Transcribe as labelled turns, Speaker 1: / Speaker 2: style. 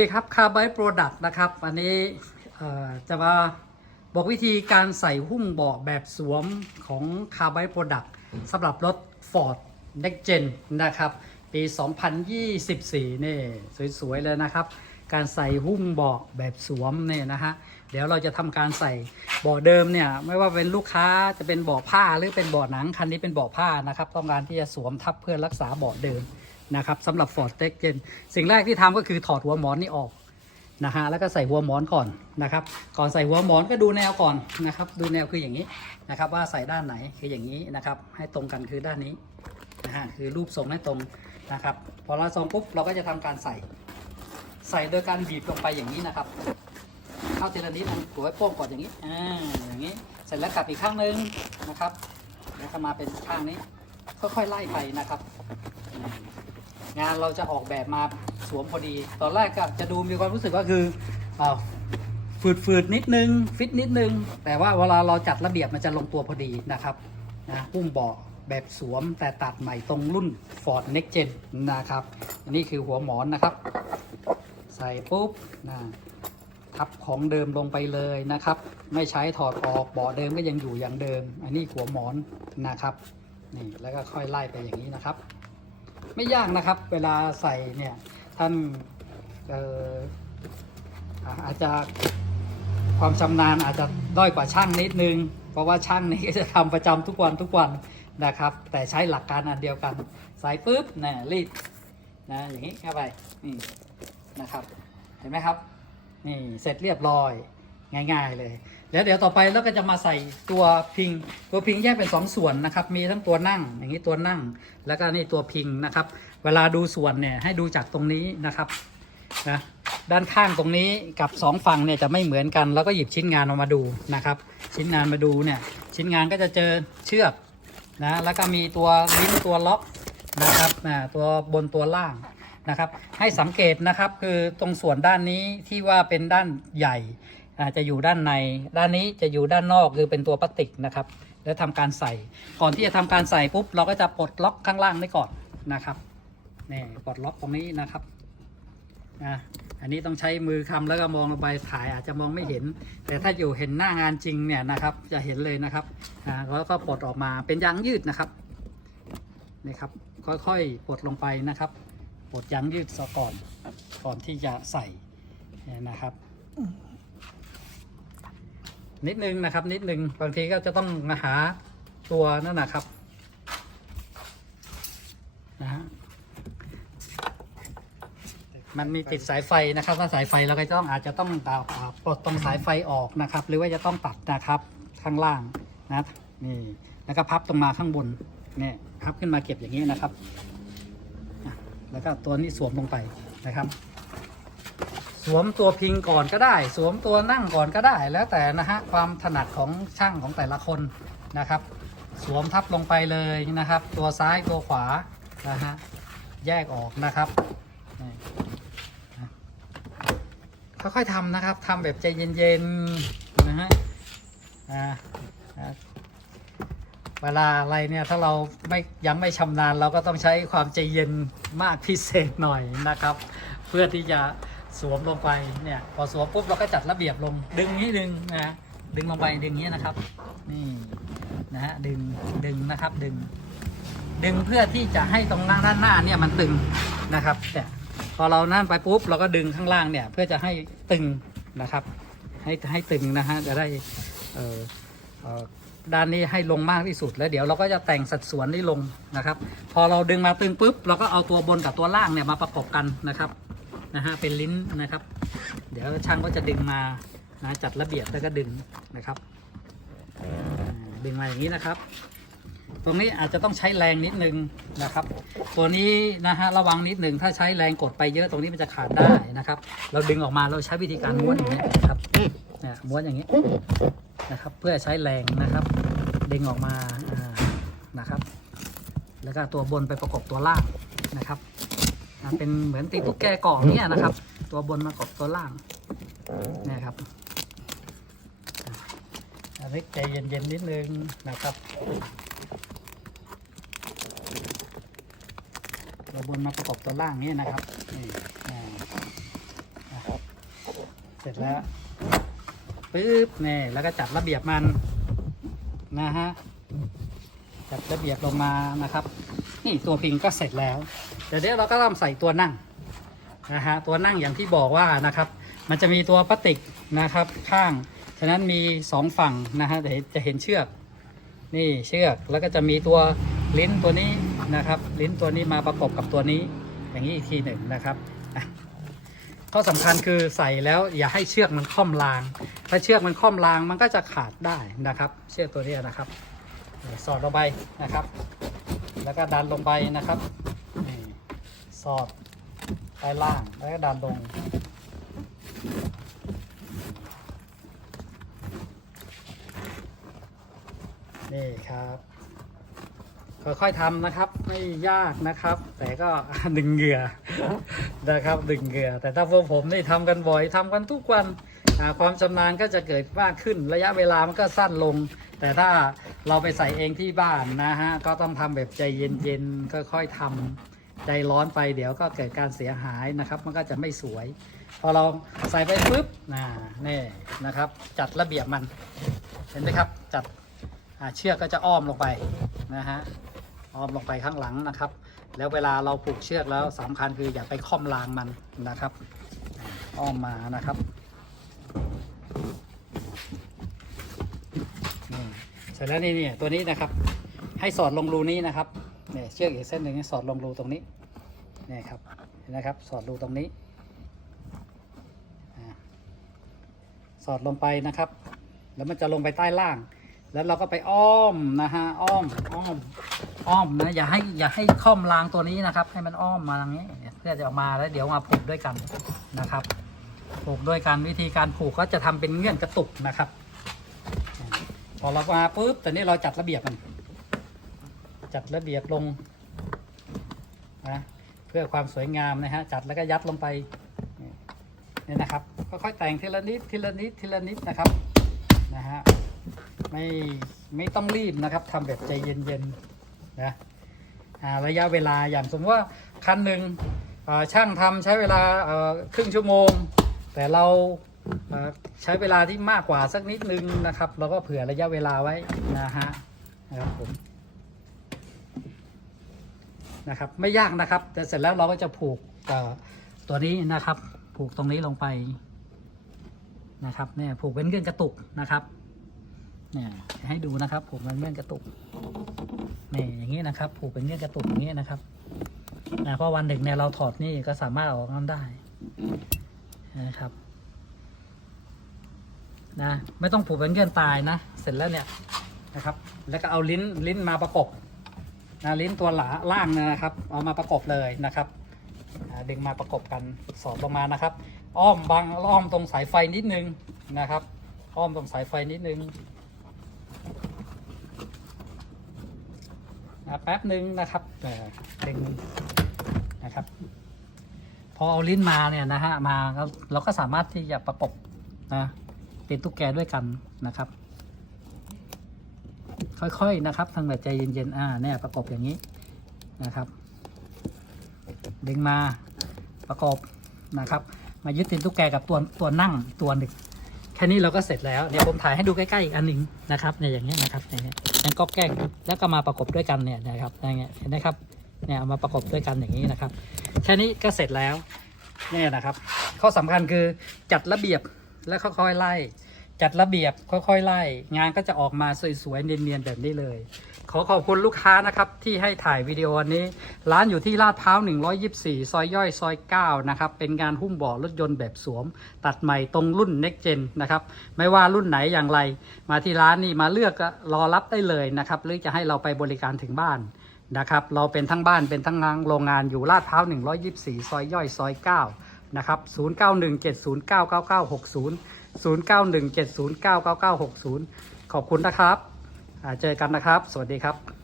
Speaker 1: สวัสดีครับคาร์บายโปรดักต์นะครับ อันนี้จะมาบอกวิธีการใส่หุ้มเบาะแบบสวมของคาร์บายโปรดักต์สำหรับรถ Ford Next Gen นะครับ ปี 2024 นี่ สวย ๆ เลยนะครับ การใส่หุ้มเบาะแบบสวมเนี่ยนะฮะ เดี๋ยวเราจะทำการใส่เบาะเดิมเนี่ย ไม่ว่าเป็นลูกค้าจะเป็นเบาะผ้าหรือเป็นเบาะหนังคันนี้เป็นเบาะผ้านะครับ ต้องการที่จะสวมทับเพื่อรักษาเบาะเดิม นะครับสำหรับ Ford t e c h Gen สิ่งแรกที่ทำก็คือถอดหัวหมอนนี่ออกนะฮะแล้วก็ใส่หัวหมอนก่อนนะครับ ก่อนใส่หัวหมอนก็ดูแนวก่อนนะครับ ดูแนวคืออย่างนี้นะครับ ว่าใส่ด้านไหนคืออย่างนี้นะครับ ให้ตรงกันคือด้านนี้นะฮะคือรูปทรงให้ตรงนะครับ พอเราทรงปุ๊บเราก็จะทำการใส่ ใส่โดยการบีบลงไปอย่างนี้นะครับ เข้าทีละนิดนะหัวไว้โป้งก่อนอย่างนี้อ่าอย่างนี้เสร็จแล้วกลับอีกข้างนึงนะครับ แล้วก็มาเป็นข้างนี้ค่อยๆไล่ไปนะครับ งานเราจะออกแบบมาสวมพอดี ตอนแรกก็จะดูมีความรู้สึกว่าคือฝืดฝืดๆนิดนึง ฟิตนิดนึง แต่ว่าเวลาเราจัดระเบียบมันจะลงตัวพอดีนะครับนะหุ้มเบาะแบบสวมแต่ตัดใหม่ตรงรุ่น Ford Next Gen นะครับอันนี้คือหัวหมอนนะครับ ใส่ปุ๊บนะทับของเดิมลงไปเลยนะครับ ไม่ใช้ถอดออกเบาะเดิมก็ยังอยู่อย่างเดิม อันนี้หัวหมอนนะครับนี่แล้วก็ค่อยไล่ไปอย่างนี้นะครับ ไม่ยากนะครับ เวลาใส่เนี่ยท่านอออาจจะความชำนาญอาจจะด้อยกว่าช่างนิดนึง เพราะว่าช่างนี่จะทำประจำทุกวันทุกวันนะครับ แต่ใช้หลักการอันเดียวกันใส่ปุ๊บนะรีดนะอย่างนี้เข้าไปนี่นะครับ เห็นไหมครับ นี่เสร็จเรียบร้อย ง่ายๆเลย แล้วเดี๋ยวต่อไปเราก็จะมาใส่ตัวพิง ตัวพิงแยกเป็นสองส่วนนะครับ มีทั้งตัวนั่งอย่างนี้ตัวนั่ง แล้วก็นี่ตัวพิงนะครับ เวลาดูส่วนเนี่ยให้ดูจากตรงนี้นะครับนะด้านข้างตรงนี้กับสองฝั่งเนี่ยจะไม่เหมือนกัน แล้วก็หยิบชิ้นงานออกมาดูนะครับ ชิ้นงานมาดูเนี่ยชิ้นงานก็จะเจอเชือกนะแล้วก็มีตัวลิ้นตัวล็อกนะครับนะตัวบนตัวล่างนะครับ ให้สังเกตนะครับคือตรงส่วนด้านนี้ที่ว่าเป็นด้านใหญ่ จะอยู่ด้านใน ด้านนี้จะอยู่ด้านนอกคือเป็นตัวพลาสติกนะครับ แล้วทำการใส่ ก่อนที่จะทำการใส่ปุ๊บเราก็จะปลดล็อกข้างล่างนี้ก่อนนะครับนี่ปลดล็อกตรงนี้นะครับนะอันนี้ต้องใช้มือคำแล้วก็มองลงไปถ่ายอาจจะมองไม่เห็น แต่ถ้าอยู่เห็นหน้างานจริงเนี่ยนะครับ จะเห็นเลยนะครับอ่าแล้วก็ปลดออกมาเป็นยางยืดนะครับนี่ครับ ค่อยๆปลดลงไปนะครับปลดยางยืดซะก่อนก่อนที่จะใส่นะครับ นิดนึงนะครับ นิดนึงบางทีก็จะต้องมาหาตัวนั่นนะครับนะฮะมันมีติดสายไฟนะครับ ถ้าสายไฟเราก็ต้องอาจจะต้องตัดปลดตรงสายไฟออกนะครับ หรือว่าจะต้องตัดนะครับข้างล่างนะนี่แล้วก็พับตรงมาข้างบนนี่พับขึ้นมาเก็บอย่างนี้นะครับ แล้วก็ตัวนี้สวมลงไปนะครับ สวมตัวพิงก่อนก็ได้ สวมตัวนั่งก่อนก็ได้ แล้วแต่นะฮะความถนัดของช่างของแต่ละคนนะครับ สวมทับลงไปเลยนะครับ ตัวซ้ายตัวขวานะฮะแยกออกนะครับค่อยๆทำนะครับทำแบบใจเย็นๆนะฮะเวลาอะไรเนี่ยถ้าเราไม่ยังไม่ชำนาญเราก็ต้องใช้ความใจเย็นมากพิเศษหน่อยนะครับ เพื่อที่จะ สวมลงไปเนี่ยพอสวมปุ๊บเราก็จัดระเบียบลงดึงนิดนึงนะฮะดึงลงไปดึงนี้นะครับ นี่นะฮะดึงดึงนะครับดึง ดึงเพื่อที่จะให้ตรงด้านหน้าเนี่ยมันตึงนะครับเนี่ยพอเรานั่นไปปุ๊บเราก็ดึงข้างล่างเนี่ยเพื่อจะให้ตึงนะครับ ให้ให้ตึงนะฮะจะได้เอ่อเออด้านนี้ให้ลงมากที่สุดแล้วเดี๋ยวเราก็จะแต่งสัดส่วนนี้ลงนะครับ พอเราดึงมาตึงปุ๊บเราก็เอาตัวบนกับตัวล่างเนี่ยมาประกบกันนะครับ นะฮะเป็นลิ้นนะครับ เดี๋ยวช่างก็จะดึงมานะจัดระเบียบแล้วก็ดึงนะครับ ดึงมาอย่างนี้นะครับ ตรงนี้อาจจะต้องใช้แรงนิดนึงนะครับ ตัวนี้นะฮะระวังนิดนึงถ้าใช้แรงกดไปเยอะตรงนี้มันจะขาดได้นะครับ เราดึงออกมาเราใช้วิธีการม้วนอย่างนี้นะครับเนี่ยม้วนอย่างนี้นะครับเพื่อใช้แรงนะครับ ดึงออกมานะครับ แล้วก็ตัวบนไปประกบตัวล่างนะครับ เป็นเหมือนตีตุ๊กแกกล่องเนี่ยนะครับ ตัวบนมากบตัวล่างเนี่ยครับอ่าเล็กใจเย็นๆนิดนึงนะครับเราบนมาประกบตัวล่างนี้นะครับนี่เสร็จแล้วปึ๊บนี่แล้วก็จัดระเบียบมันนะฮะจัดระเบียบลงมานะครับ นี่ตัวพิงก็เสร็จแล้ว เดี๋ยวเดี๋ยวเราก็ต้องใส่ตัวนั่งนะฮะตัวนั่งอย่างที่บอกว่านะครับ มันจะมีตัวพลาสติกนะครับข้าง ฉะนั้นมีสองฝั่งนะฮะเดี๋ยวจะเห็นเชือก นี่เชือกแล้วก็จะมีตัวลิ้นตัวนี้นะครับ ลิ้นตัวนี้มาประกบกับตัวนี้ อย่างนี้อีกทีหนึ่งนะครับข้อสำคัญคือใส่แล้วอย่าให้เชือกมันค่อมราง ถ้าเชือกมันค่อมรางมันก็จะขาดได้นะครับ เชือกตัวนี้นะครับ สอดลงไปนะครับ แล้วก็ดันลงไปนะครับ สอดไปล่างแล้วก็ดันลงนี่ครับค่อยๆทำนะครับ ไม่ยากนะครับ แต่ก็ดึงเหงื่อนะครับ ดึงเหงื่อแต่ถ้าพวกผมนี่ทำกันบ่อยทำกันทุกวันความชำนาญก็จะเกิดมากขึ้น ระยะเวลามันก็สั้นลง แต่ถ้าเราไปใส่เองที่บ้านนะฮะ ก็ต้องทำแบบใจเย็นๆค่อยๆทำ ใจร้อนไปเดี๋ยวก็เกิดการเสียหายนะครับ มันก็จะไม่สวย พอเราใส่ไปปุ๊บน่านี่นะครับ จัดระเบียบมัน เห็นไหมครับ จัดเชือกก็จะอ้อมลงไปนะฮะอ้อมลงไปข้างหลังนะครับ แล้วเวลาเราผูกเชือกแล้วสำคัญคืออย่าไปค่อมรางมันนะครับอ้อมมานะครับนี่เสร็จแล้วนี่เนี่ยตัวนี้นะครับ ให้สอดลงรูนี้นะครับ เนี่ยเชือกอีกเส้นหนึ่งให้สอดลงรูตรงนี้เนี่ยครับเห็นนะครับสอดรูตรงนี้สอดลงไปนะครับ แล้วมันจะลงไปใต้ล่าง แล้วเราก็ไปอ้อมนะฮะอ้อมอ้อมอ้อมนะอย่าให้อย่าให้ค่อมรางตัวนี้นะครับ ให้มันอ้อมมาอย่างนี้ เพื่อจะออกมาแล้วเดี๋ยวมาผูกด้วยกันนะครับ ผูกด้วยกันวิธีการผูกก็จะทำเป็นเงื่อนกระตุกนะครับ พอเรามาปุ๊บแต่นี้เราจัดระเบียบมัน จัดระเบียบลงนะเพื่อความสวยงามนะฮะจัดแล้วก็ยัดลงไปนี่นี่นะครับค่อยๆแต่งทีละนิดทีละนิดทีละนิดนะครับนะฮะไม่ไม่ต้องรีบนะครับทำแบบใจเย็นๆนะระยะเวลาอย่างสมมติว่าคันหนึ่งช่างทำใช้เวลาครึ่งชั่วโมง แต่เราใช้เวลาที่มากกว่าสักนิดนึงนะครับ เราก็เผื่อระยะเวลาไว้นะฮะนะครับผม นะครับ ไม่ยากนะครับ แต่เสร็จแล้วเราก็จะผูกตัวนี้นะครับ ผูกตรงนี้ลงไปนะครับเนี่ยผูกเป็นเงื่อนกระตุกนะครับเนี่ยให้ดูนะครับผูกเป็นเงื่อนกระตุกนี่อย่างนี้นะครับ ผูกเป็นเงื่อนกระตุกอย่างนี้นะครับนะเพราะวันหนึ่งเนี่ยเราถอดนี่ก็สามารถออกนั้นได้นะครับนะไม่ต้องผูกเป็นเงื่อนตายนะ เสร็จแล้วเนี่ยนะครับ แล้วก็เอาลิ้นลิ้นมาประกบ นะลิ้นตัวหลาล่างเนยนะครับ เอามาประกบเลยนะครับดึงมาประกบกันสอดลงมานะครับ อ้อมบังอ้อมตรงสายไฟนิดนึงนะครับ อ้อมตรงสายไฟนิดนึงอะแป๊บหนึ่งนะครับเดึงนะครับ พอเอาลิ้นมาเนี่ยนะฮะมาเราก็สามารถที่จะประกบนะติดตุ๊กแกด้วยกันนะครับ ค่อยๆนะครับทางแบบใจเย็นๆอ่าเนี่ยประกบอย่างนี้นะครับ ดึงมาประกบนะครับ มายึดติดตุ๊กแกกับตัวตัวนั่งตัวหนึ่งแค่นี้เราก็เสร็จแล้วเดี๋ยวผมถ่ายให้ดูใกล้ๆอีกอันหนึ่งนะครับเนี่ยอย่างเงี้ยนะครับอย่างเงี้ยนั่นก็แกล้งแล้วก็มาประกบด้วยกันเนี่ยนะครับอย่างเงี้ยเห็นไหมครับเนี่ยเอามาประกบด้วยกันอย่างนี้นะครับ แค่นี้ก็เสร็จแล้วเนี่ยนะครับ ข้อสำคัญคือจัดระเบียบแล้วค่อยๆไล่ จัดระเบียบค่อยๆไล่ งานก็จะออกมาสวยๆเนียนๆแบบนี้เลย ขอขอบคุณลูกค้านะครับ ที่ให้ถ่ายวิดีโอวันนี้ ร้านอยู่ที่ลาดพร้าว 124 ซอยย่อยซอย 9 นะครับ เป็นงานหุ้มเบาะรถยนต์แบบสวม ตัดใหม่ตรงรุ่น Next Gen นะครับ ไม่ว่ารุ่นไหนอย่างไร มาที่ร้านนี่มาเลือกรอรับได้เลยนะครับ หรือจะให้เราไปบริการถึงบ้านนะครับ เราเป็นทั้งบ้านเป็นทั้งโรงงานอยู่ลาดพร้าว 124 ซอยย่อยซอย 9 นะครับ 0917099960 0917099960 ขอบคุณนะครับเจอกันนะครับ สวัสดีครับ